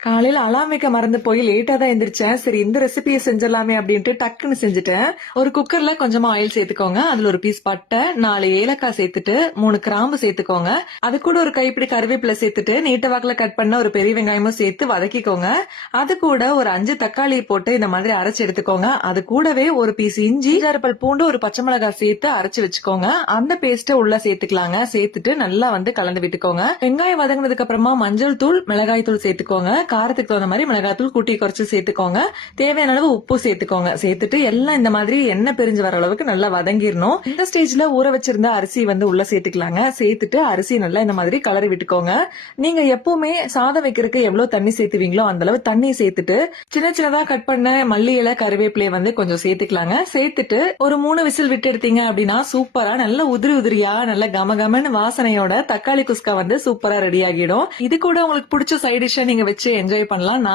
காலையில அலாம் வைக்க மறந்து போய் லேட்டா தான் எந்திரிச்சேன். சரி இந்த ரெசிபியை செஞ்சிடலாமே அப்படின்ட்டு டக்குன்னு செஞ்சுட்டேன். ஒரு குக்கர்ல கொஞ்சமா ஆயில் சேர்த்துக்கோங்க. அதுல ஒரு பீஸ் பட்டை, 4 ஏலக்காய் சேர்த்துட்டு 3 கிராம்பு சேர்த்துக்கோங்க. அது கூட ஒரு கைப்பிடி கருவேப்பிலை சேர்த்துட்டு நீட்ட வாக்குல கட் பண்ண ஒரு பெரிய வெங்காயமும் சேர்த்து வதக்கிக்கோங்க. அது கூட ஒரு 5 தக்காளி போட்டு இந்த மாதிரி அரைச்சு எடுத்துக்கோங்க. அது கூடவே ஒரு பீஸ் இஞ்சி, 6 பல் பூண்டு, ஒரு பச்சை மிளகாய் சேர்த்து அரைச்சு வச்சுக்கோங்க. அந்த பேஸ்ட்டை உள்ள சேர்த்துக்கலாங்க. சேர்த்துட்டு நல்லா வந்து கலந்து விட்டுக்கோங்க. வெங்காயம் வதங்கினதுக்கு அப்புறமா மஞ்சள் தூள், மிளகாய் தூள் சேர்த்துக்கோங்க. காரத்துக்கு தகுந்த மாதிரி மிளகாத்தூள் கூட்டி குறைச்சு சேர்த்துக்கோங்க. தேவையான அளவு உப்பு சேர்த்துக்கோங்க. சேர்த்துட்டு எல்லாம் இந்த மாதிரி எண்ணெய் பிரிஞ்சு வர அளவுக்கு நல்லா வதங்கிடணும். இந்த ஸ்டேஜ்ல ஊற வச்சிருந்த அரிசி வந்து உள்ள சேர்த்துக்கலாங்க. சேர்த்துட்டு அரிசி நல்லா இந்த மாதிரி கலரி விட்டுக்கோங்க. நீங்க எப்பவுமே சாதம் வைக்கிறதுக்கு எவ்வளவு தண்ணி சேர்த்துவீங்களோ அந்த அளவு தண்ணி சேர்த்துட்டு சின்ன சின்னதா கட் பண்ண மல்லி இலை, கருவேப்பிலையை வந்து கொஞ்சம் சேர்த்துக்கலாங்க. சேர்த்துட்டு ஒரு 3 விசில் விட்டு எடுத்தீங்க அப்படின்னா சூப்பரா நல்ல உதிரி உதிரியா நல்ல கமகமன்னு வாசனையோட தக்காளி குஸ்கா வந்து சூப்பரா ரெடி ஆகிடும். இது கூட உங்களுக்கு பிடிச்ச சைட் டிஷ்ஷை நீங்க வச்சு என்ஜாய் பண்ணலாம்.